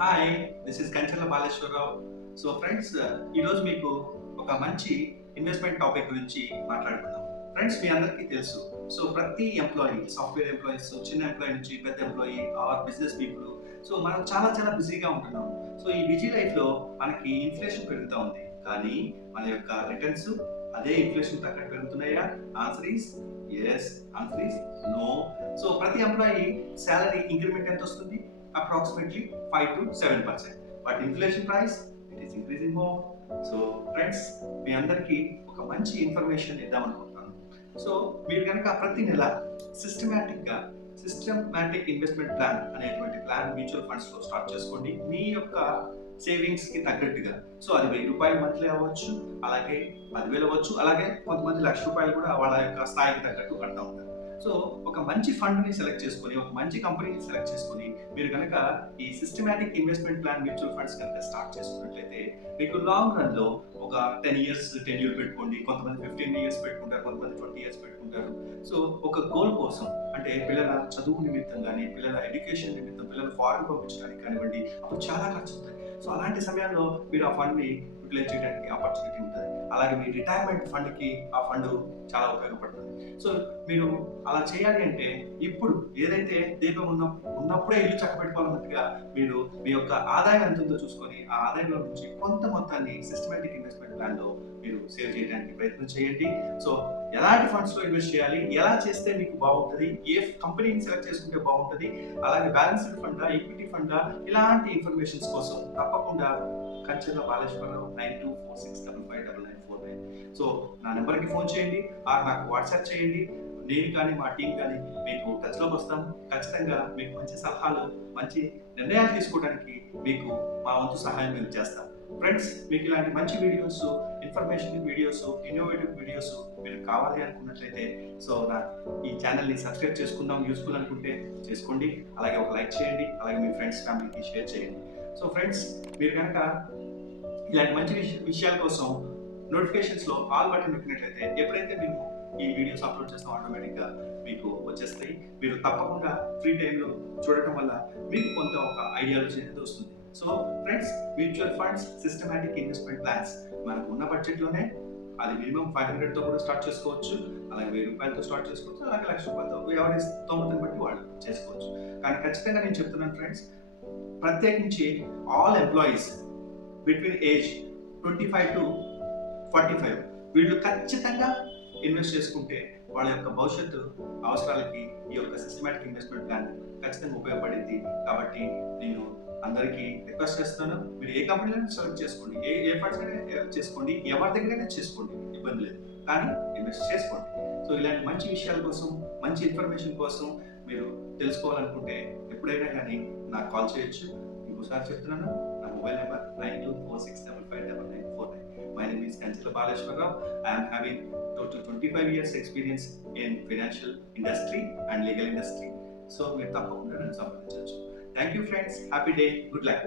Hi, this is Kanchela Baleswararao. So friends, ఈరోజు మీకు ఒక మంచి ఇన్వెస్ట్మెంట్ టాపిక్ గురించి మాట్లాడుకుందాం. ఫ్రెండ్స్, మీ అందరికీ తెలుసు. సో ప్రతి ఎంప్లాయీ, సాఫ్ట్వేర్ ఎంప్లాయీస్, చిన్న ఎంప్లాయీ నుంచి పెద్ద employee or business people, so మనం చాలా చాలా బిజీగా ఉంటున్నాం. సో ఈ బిజీ లైఫ్లో మనకి ఇన్ఫ్లేషన్ పెరుగుతూ ఉంది, కానీ మన యొక్క రిటర్న్స్ అదే ఇన్ఫ్లేషన్ తగ్గట్టు పెరుగుతున్నాయా? Answer is yes, answer is no. So ప్రతి ఎంప్లాయీ శాలరీ ఇంక్రిమెంట్ ఎంత వస్తుంది? Approximately 5 to 7%. But inflation price, it is increasing more. So friends, మీ అందరికీ ఒక మంచి ఇన్ఫర్మేషన్ ఇద్దాం అనుకుంటున్నాను. సో మీరు కనుక ప్రతి నెల సిస్టమాటిక్ ఇన్వెస్ట్మెంట్ ప్లాన్ అనేటువంటి ప్లాన్ మ్యూచువల్ ఫండ్స్ లో స్టార్ట్ చేసుకోండి. మీ యొక్క సేవింగ్స్ కి తగ్గట్టుగా. సో అది ₹1000 మంత్లీ అవ్వచ్చు, అలాగే 10,000 అవ్వచ్చు, అలాగే కొంతమంది ₹1,00,000 కూడా వాళ్ళ యొక్క స్థాయికి తగ్గట్టు కడతా ఉంటారు. సో ఒక మంచి ఫండ్ ని సెలెక్ట్ చేసుకొని, ఒక మంచి కంపెనీని సెలెక్ట్ చేసుకొని, మీరు కనుక ఈ systematic investment plan mutual funds కనుక స్టార్ట్ చేసుకున్నట్లయితే మీకు లాంగ్ రన్ లో ఒక 10 ఇయర్స్ టెన్యూర్ పెట్టుకోండి. కొంతమంది 15 ఇయర్స్ పెట్టుకుంటారు, కొంతమంది 20 ఇయర్స్ పెట్టుకుంటారు. సో ఒక గోల్ కోసం, అంటే పిల్లల చదువు నిమిత్తం కానీ, పిల్లల ఎడ్యుకేషన్ నిమిత్తం, పిల్లలు ఫారెన్ పంపించడానికి కానివ్వండి, అప్పుడు చాలా ఖర్చు అవుతాయి. సో అలాంటి సమయాల్లో మీరు ఆ ఫండ్ ని యూటిలైజ్ చేయడానికి ఆపర్చునిటీ ఉంటుంది. అలాగే మీ రిటైర్మెంట్ ఫండ్ కి ఆ ఫండ్ చాలా ఉపయోగపడుతుంది. సో మీరు అలా చేయాలి అంటే ఇప్పుడు ఏదైతే దీపం ఉన్నప్పుడే ఇల్లు చక్కబెట్టుకోవాలన్నట్టుగా మీరు మీ యొక్క ఆదాయం ఎంత ఉందో చూసుకొని ఆ ఆదాయంలో నుంచి కొంత మొత్తాన్ని సిస్టమాటిక్ ఇన్వెస్ట్మెంట్ ప్లాన్ లో మీరు సేవ్ చేయడానికి ప్రయత్నం చేయండి. సో ఎలాంటి ఫండ్స్ లో ఇన్వెస్ట్ చేయాలి, ఎలా చేస్తే మీకు బాగుంటుంది, ఏ కంపెనీని సెలెక్ట్ చేసుకుంటే బాగుంటుంది, అలాగే బ్యాలెన్స్డ్ ఫండా, ఈక్విటీ ఫండా, ఇలాంటి ఇన్ఫర్మేషన్స్ కోసం తప్పకుండా కంచెల బాలేశ్వరరావు 9246559949. సో నా నెంబర్కి ఫోన్ చేయండి, నాకు వాట్సాప్ చేయండి. నేను కానీ మా టీం కానీ మీకు టచ్లోకి వస్తాం. ఖచ్చితంగా మీకు మంచి సలహాలు, మంచి నిర్ణయాలు తీసుకోవడానికి మీకు మా వంతు సహాయం మేము చేస్తాం. ఫ్రెండ్స్, మీకు ఇలాంటి మంచి videos, information videos, innovative videos మీరు కావాలి అనుకున్నట్లయితే సో ఈ ఛానల్ని సబ్స్క్రైబ్ చేసుకుందాం. యూస్ఫుల్ అనుకుంటే చేసుకోండి, అలాగే ఒక లైక్ చేయండి, అలాగే మీ ఫ్రెండ్స్ ఫ్యామిలీకి షేర్ చేయండి. సో ఫ్రెండ్స్, మీరు కనుక ఇలాంటి మంచి విషయాల కోసం నోటిఫికేషన్స్ లో ఆల్ బటన్ నొక్కినట్లయితే ఎప్పుడైతే మేము ఈ వీడియోస్ అప్లోడ్ చేస్తాం ఆటోమేటిక్ గా మీకు వచ్చేస్తాయి. మీరు తప్పకుండా ఫ్రీ టైంలో చూడటం వల్ల మీకు కొంత ఒక ఐడియాలజీ అనేది వస్తుంది. So friends, mutual funds, systematic investment plans మనకు ఉన్న బడ్జెట్ లోనే, అది మినిమం 500 తో కూడా స్టార్ట్ చేసుకోవచ్చు, అలాగే ₹1000తో స్టార్ట్ చేసుకోవచ్చు, అలాగే ₹1,00,000తో, ఎవరి స్తోమతను బట్టి వాళ్ళు చేసుకోవచ్చు. కానీ ఖచ్చితంగా నేను చెప్తున్నాను ఫ్రెండ్స్, ప్రత్యేకించి all employees between age 25 to 45 వీళ్ళు ఖచ్చితంగా ఇన్వెస్ట్ చేసుకుంటే వాళ్ళ యొక్క భవిష్యత్తు అవసరాలకి ఈ యొక్క సిస్టమాటిక్ ఇన్వెస్ట్మెంట్ ప్లాన్ ఖచ్చితంగా ఉపయోగపడింది. కాబట్టి నేను అందరికీ రిక్వెస్ట్ చేస్తున్నాను, మీరు ఏ కంపెనీలో సెలెక్ట్ చేసుకోండి, ఏ ఫండ్స్ చేసుకోండి, ఎవరి దగ్గరైనా చేసుకోండి, ఇబ్బంది లేదు, కానీ ఇన్వెస్ట్ చేసుకోండి. సో ఇలాంటి మంచి విషయాల కోసం, మంచి ఇన్ఫర్మేషన్ కోసం మీరు తెలుసుకోవాలనుకుంటే ఎప్పుడైనా కానీ నాకు కాల్ చేయొచ్చు. ఇంకోసారి చెప్తున్నాను, నా mobile number 9246559949. My name is Kanchila Baleshwarrao. I am having total 25 years experience in financial industry and legal industry. So మీరు తప్పకుండా నన్ను సంప్రదించవచ్చు. Thank you friends. Happy day. Good luck.